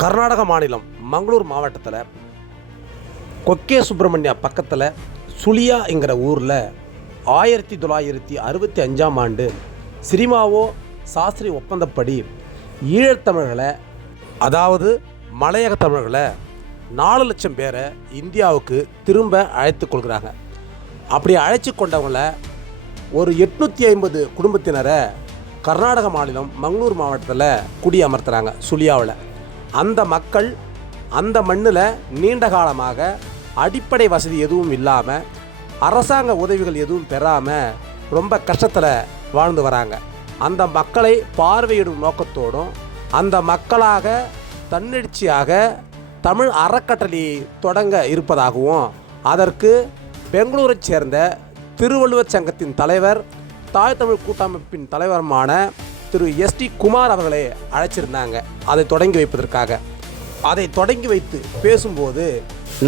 கர்நாடக மாநிலம் மங்களூர் மாவட்டத்தில் கொக்கே சுப்பிரமணியா பக்கத்தில் சுளியாங்கிற ஊரில் 1965ஆம் ஆண்டு சிரிமாவோ சாஸ்திரி ஒப்பந்தப்படி ஈழத்தமிழர்களை, அதாவது மலையக தமிழர்களை 4 லட்சம் பேரை இந்தியாவுக்கு திரும்ப அழைத்து கொள்கிறாங்க. அப்படி அழைச்சி கொண்டவங்கள ஒரு 850 குடும்பத்தினரை கர்நாடக மாநிலம் மங்களூர் மாவட்டத்தில் குடியமர்த்துகிறாங்க. சுளியாவில் அந்த மக்கள் அந்த மண்ணில் நீண்ட காலமாக அடிப்படை வசதி எதுவும் இல்லாமல், அரசாங்க உதவிகள் எதுவும் பெறாமல் ரொம்ப கஷ்டத்தில் வாழ்ந்து வராங்க. அந்த மக்களை பார்வையிடும் நோக்கத்தோடும் அந்த மக்களாக தன்னெழுச்சியாக தமிழ் அறக்கட்டளை தொடங்க இருப்பதாகவும், அதற்கு பெங்களூரைச் சேர்ந்த திருவள்ளுவர் சங்கத்தின் தலைவர், தாய் தமிழ் கூட்டமைப்பின் தலைவருமான திரு எஸ்டி குமார் அவர்களை அழைச்சிருந்தாங்க அதை தொடங்கி வைப்பதற்காக. அதை தொடங்கி வைத்து பேசும்போது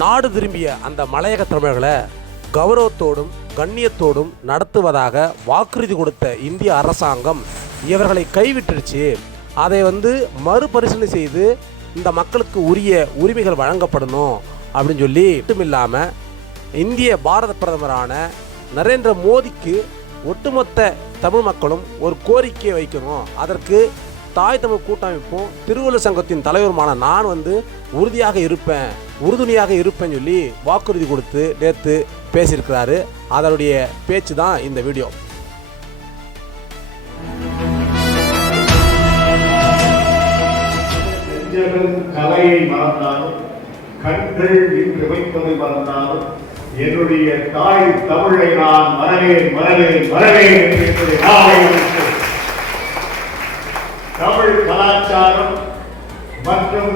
நாடு திரும்பிய அந்த மலையக தமிழர்களை கௌரவத்தோடும் கண்ணியத்தோடும் நடத்துவதாக வாக்குறுதி கொடுத்த இந்திய அரசாங்கம் இவர்களை கைவிட்டுருச்சு. அதை மறுபரிசீலனை செய்து இந்த மக்களுக்கு உரிய உரிமைகள் வழங்கப்படணும் அப்படின்னு சொல்லி, மட்டுமில்லாமல் இந்திய பாரத பிரதமரான நரேந்திர மோடிக்கு ஒட்டுமொத்த தமிழ் மக்களும் ஒரு கோரிக்கையை வைக்கணும். அதற்கு தாய் தமிழ் கூட்டமைப்பும் திருவள்ளுவர் சங்கத்தின் தலைவருமான நான் உறுதுணையாக இருப்பேன்னு சொல்லி வாக்குறுதி கொடுத்து நேற்று பேசியிருக்கிறாரு. அதனுடைய பேச்சு தான் இந்த வீடியோ. கலையை மறந்தாலும், கண்கள் இன்று வைப்பதை மறந்தாலும், என்னுடைய தாய் தமிழை நான் மறவேன் என்று தமிழ் கலாச்சாரம் மற்றும்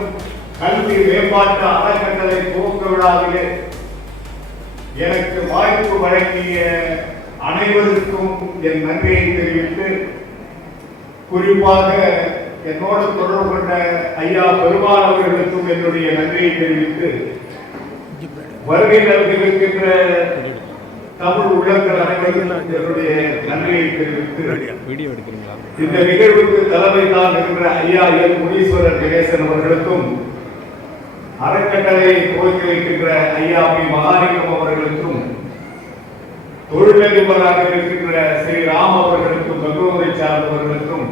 கல்வி மேம்பாட்டு அறக்கட்டளை துவக்க விழாவிலே எனக்கு வாய்ப்பு வழங்கிய அனைவருக்கும் என் நன்றியை தெரிவித்து, குறிப்பாக என்னோடு தொடர்பு கொண்ட ஐயா பெருமாள் அவர்களுக்கும் என்னுடைய நன்றியை தெரிவித்து, வருகை நல்கிருக்கின்ற தமிழ் உள்ளங்கள் அனைவருக்கும் என்னுடைய நன்றியை தெரிவித்து, இந்த நிகழ்வுக்கு தலைமை தாங்குகின்ற ஐயா எல் முனீஸ்வரர் கணேசன் அவர்களுக்கும், அறக்கட்டளையை துவக்கி வைக்கின்ற ஐயா பி மகாலிங்கம் அவர்களுக்கும், தொழிலதிபராக இருக்கின்ற ஸ்ரீ ராம் அவர்களுக்கும், பெங்களூரை சார்ந்தவர்களுக்கும்,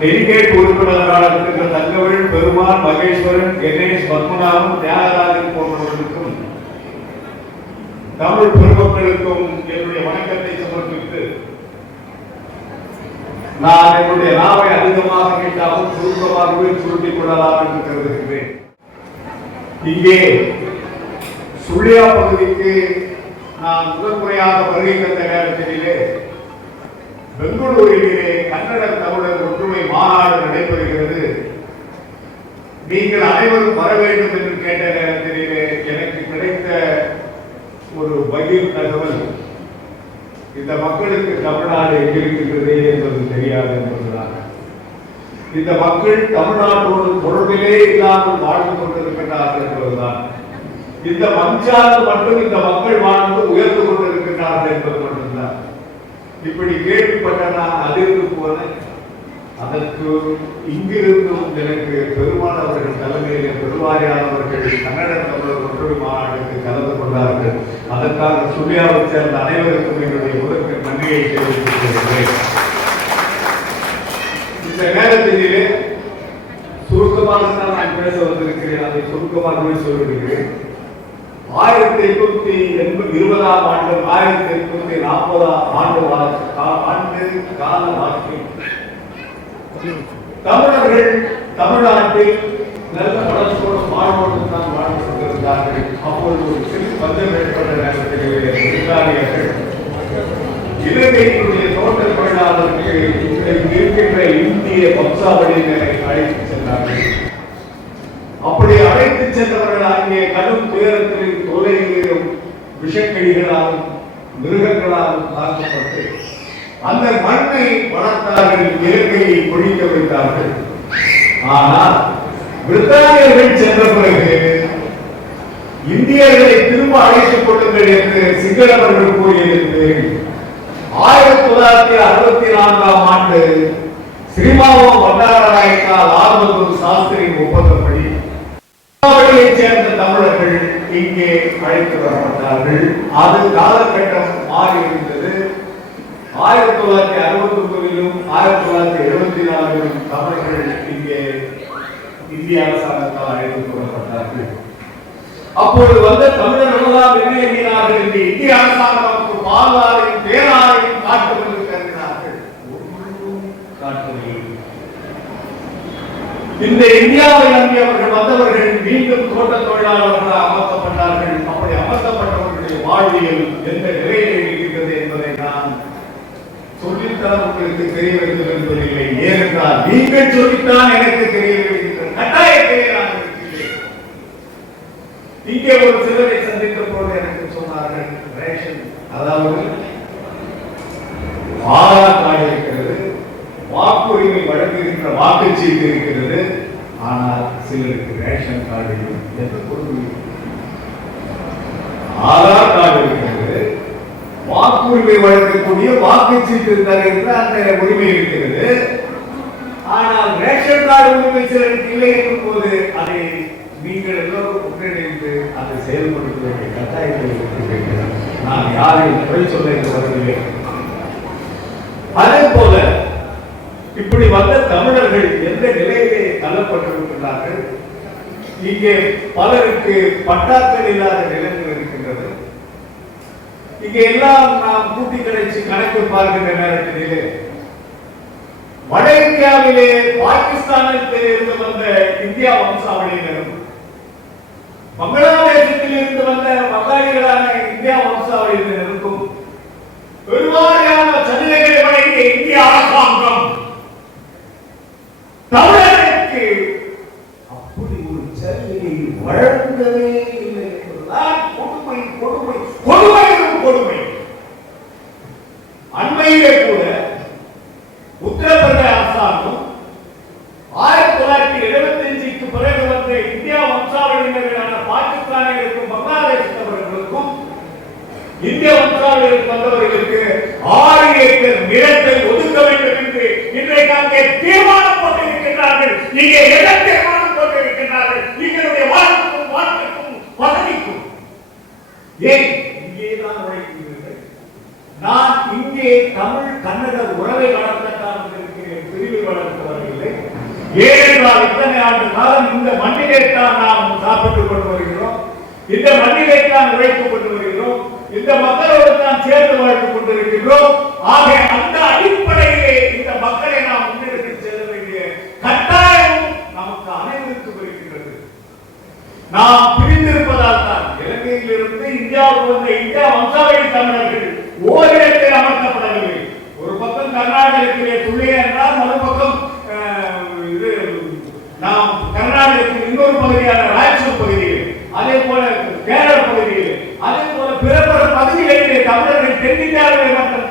டெலிகேட் உறுப்பினர்களாக இருக்கின்ற தங்கவேல், பெருமாள், மகேஸ்வரன், கணேஷ், பத்மநாபன், தியாகராஜன் போன்றவர்களுக்கும், தமிழ் பெருமக்களுக்கும் என்னுடைய வணக்கத்தை சமர்ப்பித்து, நான் என்னுடைய நாவை அதிகமாக கேட்டாலும் சுருக்கமாகவே சுருட்டிக் கொள்ளலாம் என்று கருதுகிறேன். இங்கே சுள்ளியா பகுதிக்கு நான் முதன்முறையாக வருகை தந்த நேரத்திலே பெங்களூரிலே கன்னட தமிழர் ஒற்றுமை மாநாடு நடைபெறுகிறது, நீங்கள் அனைவரும் வர வேண்டும் என்று கேட்ட நேரத்திலே எனக்கு கிடைத்த ஒரு பகிர் தகவல், இந்த மக்களுக்கு தமிழ்நாடு எங்கிருக்கின்றதே என்பது தெரியாது என்பதுதான். இந்த மக்கள் தமிழ்நாட்டோடு தொடர்பிலே இல்லாமல் வாழ்ந்து கொண்டிருக்கின்றார்கள் என்பதுதான். இந்த மஞ்சாது மட்டும் இந்த மக்கள் வாழ்ந்து உயர்ந்து கொண்டிருக்கின்றார்கள் என்பது மட்டும்தான். இப்படி கேள்விப்பட்ட நான் அதிர்ந்து போனேன். அதற்கு இங்கிருந்தும் எனக்கு பெருமாள் அவர்கள் தலைமையிலே பெருவாரியானவர்கள் கன்னட தமிழர் ஒற்றுமை மாநாட்டுக்கு கலந்து கொண்டார்கள். அதற்காக சுள்ளியாவை சேர்ந்த அனைவருக்கும் என்னுடைய முதற்கு நன்றியை தெரிவித்துக் கொள்கிறேன். இந்த நேரத்திலே சுருக்கமாகத்தான் நான் பேச வந்திருக்கிறேன், அதை சுருக்கமாகவே சொல்லிவிடுகிறேன். 1820ஆம் ஆண்டு 1840ஆம் ஆண்டு கால வாக்கில் தமிழர்கள் தமிழ்நாட்டில் நல்ல வளர்ச்சியோடு வாழ்வோடு தான் வாழ்ந்து கொண்டிருந்தார்கள். அப்பொழுது ஒரு சிறு பஞ்சம் ஏற்பட்ட நேரத்திலே விவசாயிகள் இலங்கையினுடைய தோட்ட தொழிலாளர்களுக்கு இருக்கின்ற இந்திய வம்சாவளியினரை அழைத்து சென்றார்கள். அப்படி அழைத்து சென்றவர்கள் அங்கே கடும் துயரத்திலும் தொலைகளிலும் விஷக்கடிகளாலும் மிருகங்களாலும் தாக்கப்பட்டு அந்த மண்ணை வளர்த்தார்கள், இயற்கையை பொழிக்க வைத்தார்கள். ஆனால் பிரித்தானியர்கள் சென்ற பிறகு இந்தியர்களை திரும்ப அழைத்துக் கொள்ளுங்கள் என்று சிங்களவர்கள் கூறியது 1964ஆம் ஆண்டு ஸ்ரீமாவோ பண்டாரநாயக்கா லால் பகதூர் சாஸ்திரி அமர்த்தப்பட்டார்கள். அது காலகட்டம் மாறி இருந்தது. 1969லும் 1974லும் தமிழர்கள் இங்கே இந்திய அரசாங்கத்தால் அழைத்துக் கொள்ளப்பட்டார்கள். அப்போது வந்த தமிழர்களெல்லாம் என்ன எண்ணினார்கள்? இந்த இந்திய அரசாங்கம் நமக்கு பாலாரையும் பேராரையும் காட்டுவது கருதினார்கள். காட்டவில்லை. இந்த இந்தியாவை நம்பி அவர்கள் வந்தவர்கள் மீண்டும் தோட்ட தொழிலாளர்களாக அமர்த்தப்பட்டார்கள். அப்படி அமர்த்தப்பட்டவர்களுடைய வாழ்வியல் எந்த நிலையில் இருக்கிறது என்பதை நான் சொல்லித்தான் உங்களுக்கு தெரிய வேண்டும் என்பதில்லை. ஏனென்றால் நீங்கள் சொல்லித்தான் எனக்கு தெரிய வேண்டும். கட்டாயத்திலே நான் இருக்கிறேன். இங்கே ஒரு சிலரை சந்தித்த போது எனக்கு சொன்னார்கள், ரேஷன், அதாவது ஆதார் கார்டு இருக்கிறது, வாக்குரிமை வழங்குகின்ற வாக்குச்சீட்டு இருக்கிறது, ஆனால் சிலருக்கு ரேஷன் கார்டு என்ற பொருள். ஆதார் கார்டு இருக்கிறது, வாக்குரிமை வழங்கக்கூடிய வாக்குச்சீட்டு தருகின்ற அந்த உரிமை இருக்கிறது, ஆனால் ரேஷன் கார்டு உரிமை சிலருக்கு இல்லை இருக்கும் போது அதை நீங்கள் எல்லோரும் ஒன்றிணைந்து அதை செயல்படுத்த வேண்டிய கட்டாயத்தில் இருக்கிறீர்கள். நான் யாரையும் குறை சொல்ல வரவில்லை. அதே போல இப்படி வந்த தமிழர்கள் எந்த நிலையிலே தள்ளப்பட்டிருக்கிறார்கள்? இங்கே பலருக்கு பட்டாக்கள் இல்லாத நிலங்கள் இருக்கின்றது. இங்கே எல்லாம் நாம் கூட்டி கழிச்சு கணக்கு பார்க்கின்ற நேரத்திலே வட இந்தியாவிலே பாகிஸ்தானில் இருந்து வந்த இந்தியா வம்சாவளியினரும் பங்களாதேசத்தில் இருந்து வந்த வங்காளிகளான இந்தியா வம்சாவளியினருக்கும் பெருவாரியான சலுகைகளை வழங்கிய இந்திய அரசாங்கம் தமிழர்களுக்கு அப்படி ஒரு சலுகையை வழங்கவே இல்லை என்பதுதான் கொடுமை, கொடுமை, கொடுமையும் கொடுமை. அண்மையிலே கூட உத்தரப்பிரதேச அரசாங்கம் 1975க்கு பிறகு வந்த இந்தியா வம்சாவளியினரான பாகிஸ்தானியர்களுக்கும் பங்களாதேசத்தவர்களுக்கும் இந்திய வம்சாவளியில் வந்தவர்களுக்கு 6 ஏக்கர் நிலத்தை ஒதுக்க வேண்டும் என்று இன்றைக்கு அங்கே தீர்மானம் போட்டிருக்கிறார்கள். இங்கே என்ன தீர்மானம் போட்டிருக்கிறார்கள்? எங்களுடைய வாழ்க்கைக்கும் வசதிக்கும் ஏன் இங்கேதான் உழைக்கிறீர்கள்? நான் இங்கே தமிழ் கன்னட உறவை வளர்த்தான் இருக்கிறேன், பிரிவு வளர்த்து வரவில்லை. ஏனென்றால் இத்தனை ஆண்டு காலம் இந்த மண்ணிலே தான் நாம் சாப்பிட்டுக் கொண்டு வருகிறோம், இந்த மண்ணிலே தான் உழைத்துக் கொண்டு வருகிறோம், இந்த மக்களோடு தான் சேர்ந்து வாழ்ந்து கொண்டிருக்கிறோம். ஆக அந்த அடிப்படையிலே இந்த மக்களை நாம் முன்னெடுத்து செல்ல வேண்டிய கட்டாயம் நமக்கு அனைவருக்கும் இருக்கின்றது. நாம் பிரிந்திருப்பதால் தான் இலங்கையிலிருந்து இந்தியாவுக்கு வந்த இந்தியா வம்சாவளி தமிழர்கள் ஓரிடத்தில் அமர்த்தப்படவில்லை. ஒரு பக்கம் கர்நாடகத்திலே துள்ளிய என்றால் மறுபக்கம் நாம் கர்நாடகத்தின் இன்னொரு பகுதியான ராயச்சூர் பகுதியில், அதே போல கேரள பகுதியில், அதே போல பிற பகுதிகளிலே தமிழர்கள் தென்னிந்தியாவிலே மட்டும்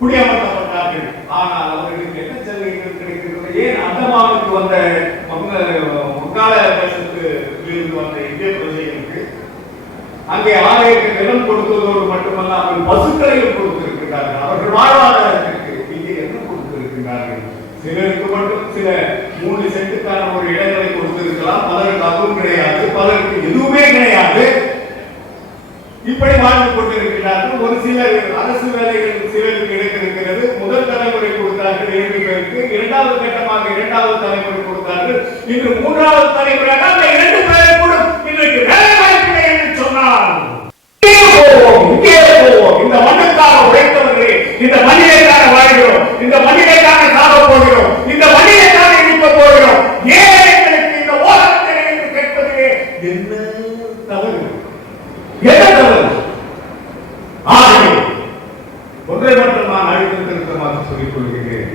குடியமர்த்தப்பட்டார்கள். ஆனால் அவர்களுக்கு என்ன சலுகைகள் கிடைக்கிறது? ஏன் அந்தமானுக்கு வந்த வங்காளதேசத்திலிருந்து வந்த இந்திய பிரஜைகளுக்கு அங்கே 6 ஏக்கர் நிலம் கொடுத்ததோடு மட்டுமல்லாமல் பசுக்களையும் கொடுத்திருக்கிறார்கள். அவர்கள் வாழ்வாதாரத்திற்கு இங்கே என்ன கொடுத்திருக்கிறார்கள்? சிலருக்கு மட்டும் சில 3 சென்ட்டுக்கான ஒரு இடங்களை கொடுத்திருக்கலாம், பலருக்கு அதுவும் கிடையாது, பலருக்கு எதுவுமே கிடையாது. இப்படி வாழ்ந்து கொண்டிருக்கிறார்கள். ஒரு சிலர் அரசு வேலைகள் சிலருக்கு கிடைத்திருக்கிறது. முதல் தலைமுறை கொடுத்தார்கள் 7 பேருக்கு, இரண்டாவது கட்டமாக 2வது தலைமுறை கொடுத்தார்கள். இன்று 3வது தலைமுறையாக அந்த 2 பேரை கூட இன்றைக்கு வேலை வாய்ப்பில்லை என்று சொன்னால் இந்த மண்ணுக்காக உழைத்தவர்களே, இந்த மண்ணிலேக்காக வாழ்கிறோம், இந்த மண்ணிலேக்காக சாக போகிறோம், இந்த மண்ணிலேக்காக இருக்க போகிறோம். ஏன் எங்களுக்கு இந்த ஓரத்தை என்று கேட்பதிலே என்ன தவறு? என்ன தவறு? ஆகவே ஒன்றை மட்டும் நான் அழுத்தம் திருத்தமாக சொல்லிக் கொள்கிறேன்.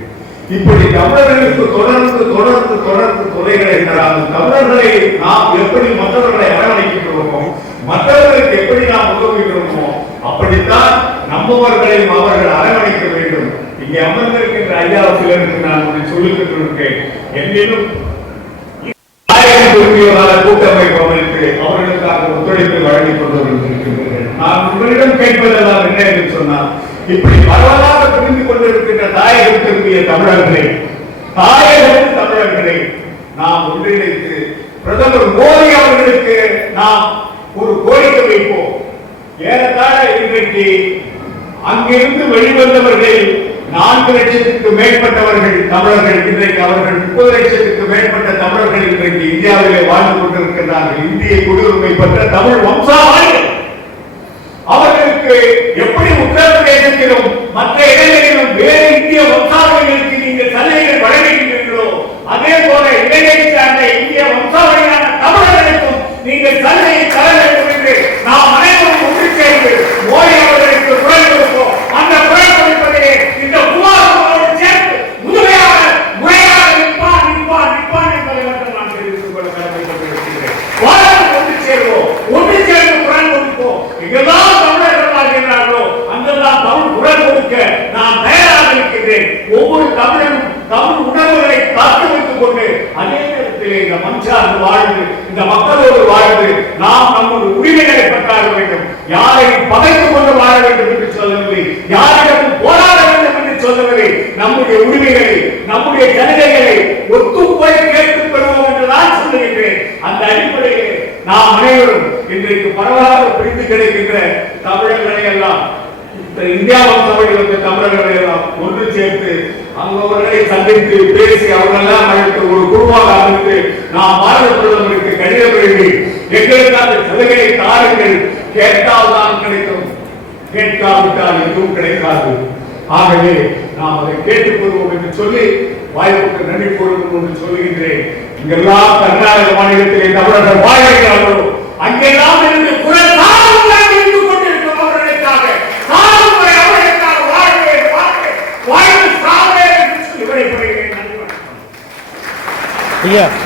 இப்படி தமிழர்களுக்கு தொடர்ந்து தொடர்ந்து தொடர்ந்து தொலைகளை தராமல் தமிழர்களை நாம் எப்படி மற்றவர்களை அரவணைக்கின்றோமோ, மற்றவர்களுக்கு எப்படி நாம் உதவுகிறோமோ, அப்படித்தான் நம்மவர்களையும் அவர்கள் அரவணைக்க வேண்டும். இங்கே அமர்ந்திருக்கின்ற ஐயா சிலருக்கு நான் சொல்லிக் கொண்டிருக்கேன். என்னிலும் கூட்டமைப்பு அமைத்து அவர்களுக்காக ஒத்துழைப்பை வழங்கிக் கொண்டிருக்கின்றனர். நான் உங்களிடம் கேட்பதெல்லாம் என்ன என்று சொன்னால், இப்படி பரவலாக புரிந்து கொண்டிருக்கின்ற தாயகம் திரும்பிய தமிழர்களை, தாயகம் தமிழர்களை நாம் ஒன்றிணைத்து பிரதமர் மோடி அவர்களுக்கு நாம் ஒரு கோரிக்கை கோரிக்கை வைப்போம். ஏறத்தாழ இன்றைக்கு அங்கிருந்து வெளிவந்தவர்கள் 4 லட்சத்துக்கு மேற்பட்டவர்கள் தமிழர்கள். இன்றைக்கு அவர்கள் 30 லட்சத்துக்கு மேற்பட்ட தமிழர்கள் இன்றைக்கு இந்தியாவிலே வாழ்ந்து கொண்டிருக்கிறார்கள். இந்திய குடியுரிமை பெற்ற தமிழ் வம்சாவளிகள். அவர்களுக்கு எப்படி உத்தரப்பிரதேசத்திலும் மற்ற இடங்களிலும் வேறு இந்திய வம்சாவளிகளுக்கு நீங்கள் சலுகைகள் வழங்குகின்றீர்களோ அதே போல இலங்கையை சார்ந்த இந்திய வம்சாவளியான தமிழர்களுக்கும் நீங்கள் சலுகையை தர வேண்டும் என்று நாம் அனைவரும் ஒன்று சேர்ந்து மோடி அவர்களுக்கு குரல் கொடுப்போம். அந்த குரல் கொடுப்பதிலே இந்த புகாரோடு சேர்த்து முழுமையாக முறையாக நிற்பான் என்பதை மட்டும் நான் தெரிவித்துக் கொள்ள கடமைப்பட்டிருக்கிறேன். வாரம் ஒன்று சேர்வோம், ஒன்று சேர்ந்து குரல் கொடுப்போம். எங்கெல்லாம் தமிழர்கள் வாழ்கிறார்களோ அங்கெல்லாம் தமிழ் குரல் கொடுக்க நான் தயாராக இருக்கிறேன். ஒவ்வொரு தமிழரும் தமிழ் உணர்வுகளை காத்து வைத்துக் கொண்டு அதே நேரத்திலே இந்த மஞ்சார்ந்து வாழ்ந்து இந்த மக்களோடு வாழ்ந்து நாம் நம்முடைய உரிமைகளை பெற்றாக வேண்டும். யாரையும் பகைத்துக் கொண்டு வாழ வேண்டும் என்று சொல்லவில்லை, யாரிடமும் போராட வேண்டும் என்று சொல்லவில்லை. நம்முடைய உரிமைகளை நம்முடைய ஜனதைகளை ஒத்து போய் கேட்டுப் பெறுவோம் என்று நான் சொல்லுகின்றேன். அந்த அடிப்படையில் நாம் அனைவரும் இன்றைக்கு பரவலாக பிரிந்து கிடைக்கின்ற தமிழர்களை எல்லாம் இந்தியா வம்சாவளியில் வந்த தமிழர்களை எல்லாம் ஒன்று சேர்த்து அவர்களை சந்தித்து பேசி அவர்களெல்லாம் அழைத்து ஒரு குழுவாக அமைத்து நாம் பாரத பிரதமருக்கு கடிதம் எழுதி எங்களுக்கு அந்த சலுகையை தாருங்கள், கேட்டால் தான் கிடைக்கும், கேட்காவிட்டால் எதுவும் கிடைக்காது. ஆகவே நாம் அதை கேட்டுக் கொள்வோம் என்று சொல்லி வாய்ப்புக்கு நன்றி கூறுவோம் என்று சொல்லுகின்றேன். இங்கெல்லாம் கர்நாடக மாநிலத்திலே தமிழர்கள் வாழ்கிறார்களோ அங்கெல்லாம் இருந்து குரல் கொண்டிருக்கும் அவர்களுக்காக அவர்களுக்காக வாழ்வு சாவே என்று சொல்லி விடைபெறுகிறேன். நன்றி.